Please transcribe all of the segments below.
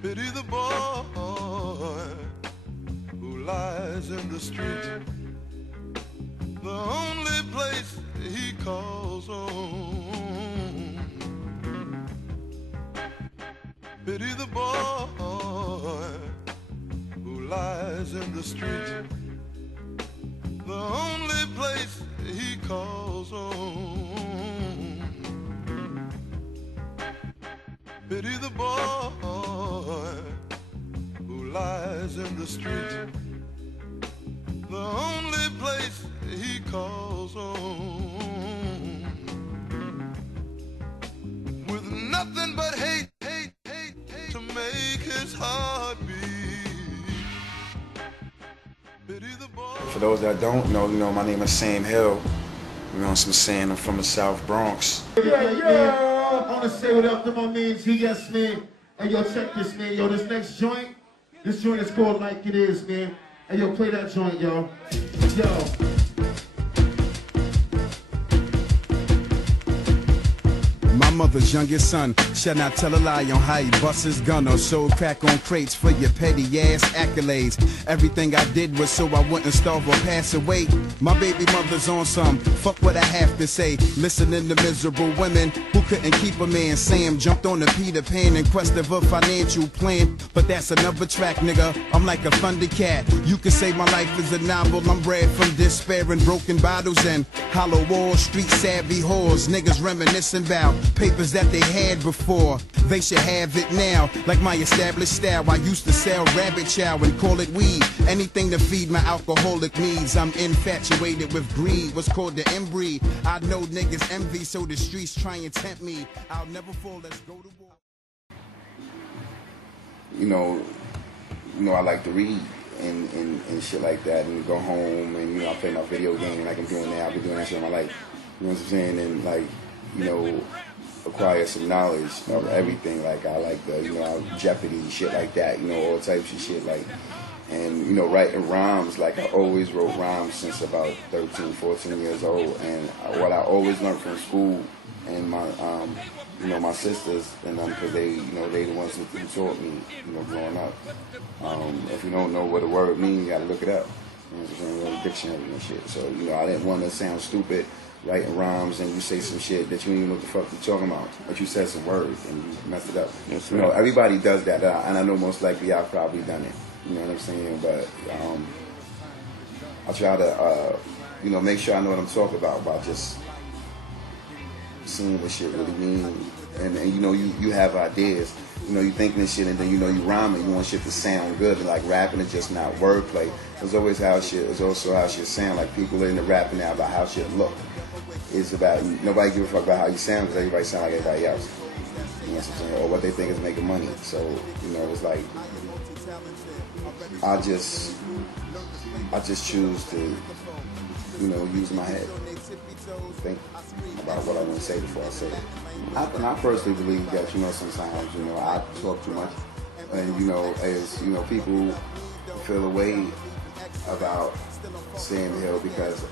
Pity the boy who lies in the street, the only place he calls home. Pity the boy who lies in the street, the only place he calls home. Pity the boy who lies in the street, the only place he calls home. With nothing but hate, hate, hate, hate to make his heart beat. Pity the boy. For those that don't know, my name is Sam Hill. You know what I'm saying? I'm from the South Bronx. Yeah. I want to say what up to my man G, yes, man. Hey, yo, check this, man. Yo, this next joint, this joint is called Like It Is, man. Hey, yo, play that joint, yo. Yo. My mother's youngest son shall not tell a lie on how he busts his gun or sold crack on crates for your petty ass accolades. Everything I did was so I wouldn't starve or pass away. My baby mother's on some, fuck what I have to say. Listening to miserable women who couldn't keep a man. Sam jumped on the Peter Pan in quest of a financial plan, but that's another track, nigga. I'm like a thundercat. You can say my life is a novel. I'm bred from despair and broken bottles and hollow walls, street savvy whores. Niggas reminiscing about papers that they had before. They should have it now. Like my established style, I used to sell rabbit chow and call it weed. Anything to feed my alcoholic needs. I'm infatuated with greed, what's called the inbreed. I know niggas envy, so the streets try and tempt me. I'll never fall, let's go to war. I like to read and shit like that, and go home and I play my video game like I'm doing now. I've been doing that shit all my life. You know what I'm saying? And like, acquire some knowledge of everything. Like I like the, Jeopardy, shit like that, all types of shit like, and, writing rhymes. Like I always wrote rhymes since about 13, 14 years old. And what I always learned from school and my, my sisters and them, because they the ones who taught me, growing up. If you don't know what a word means, you gotta look it up. You know what I'm saying? Dictionary and shit. So, I didn't want to sound stupid writing rhymes and you say some shit that you don't even know what the fuck you're talking about. But you said some words and you messed it up. Yes, everybody does that, and I know most likely I've probably done it. You know what I'm saying? But I try to, make sure I know what I'm talking about by just seeing what shit really means. And you have ideas. You thinking this shit, and then you rhyming. You want shit to sound good, and like rapping is just not wordplay. It's always how shit. It's also how shit sound. Like people are into rapping now about how shit look. It's about nobody give a fuck about how you sound because everybody sound like everybody else. You know what I'm saying? Or what they think is making money. So it's like I just choose to use my head, think about what I want to say before I say it. And I personally believe that sometimes I talk too much, and as people feel a way about Sam Hill because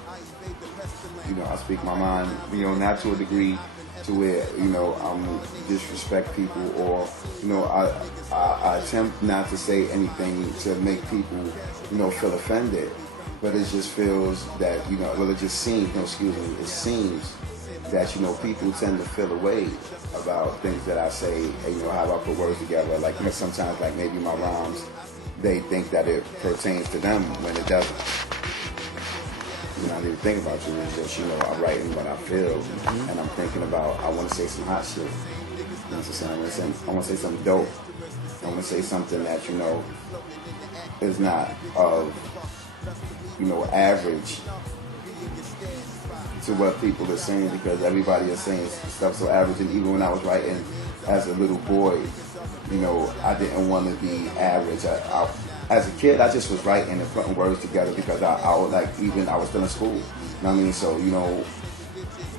I speak my mind, not to a degree to where I'm disrespect people, or I attempt not to say anything to make people feel offended, but it just feels that it just seems it seems that people tend to feel away about things that I say, and, how I put words together. Like sometimes, like maybe my rhymes, they think that it pertains to them when it doesn't. I didn't even think about you. It's just I'm writing what I feel, and I'm thinking about I want to say some hot shit. You know what I'm saying? I want to say something dope. I want to say something that is not of average to what people are saying, because everybody is saying stuff so average. And even when I was writing as a little boy, I didn't want to be average. As a kid, I just was writing and putting words together because I was still in school. You know what I mean? So,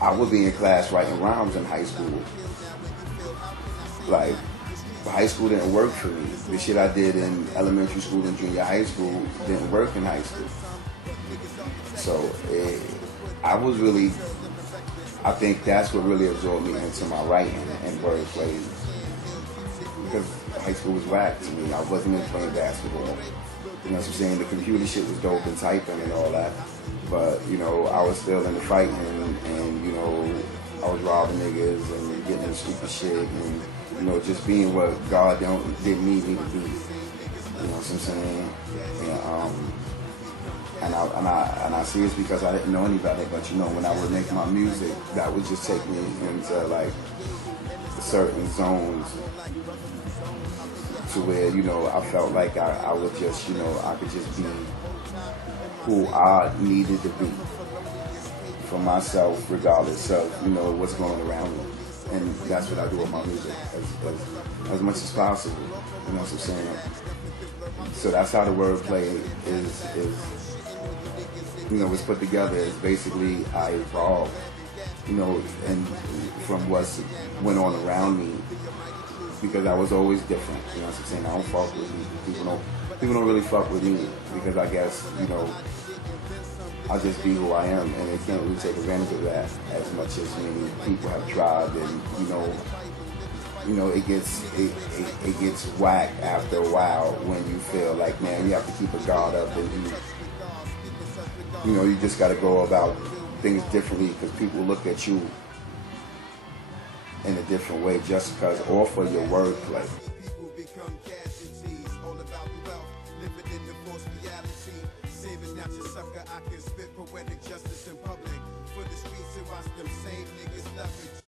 I would be in class writing rhymes in high school. Like, high school didn't work for me. The shit I did in elementary school and junior high school didn't work in high school. So, I think that's what really absorbed me into my writing and wordplay. Because high school was whack to me. I wasn't into playing basketball. You know what I'm saying? The computer shit was dope and typing and all that. But, you know, I was still into fighting and you know, I was robbing niggas and getting into stupid shit and, you know, just being what God didn't need me to be. You know what I'm saying? And I see it's because I didn't know any better, but you know, when I would make my music, that would just take me into like certain zones to where, you know, I felt like I would just, you know, I could just be who I needed to be for myself, regardless of, you know, what's going around me. And that's what I do with my music, as much as possible. You know what I'm saying? So that's how the wordplay is, you know, was put together. Is basically I evolved, you know, and from what went on around me, because I was always different. You know what I'm saying? I don't fuck with me. People don't really fuck with me because I guess, you know, I'll just be who I am, and they can't really take advantage of that as much as many people have tried. And you know, it gets whack after a while when you feel like, man, you have to keep a guard up, and you know, you just got to go about things differently because people look at you in a different way just because, or for your wordplay. Justice in public for the streets and watch them same niggas love it.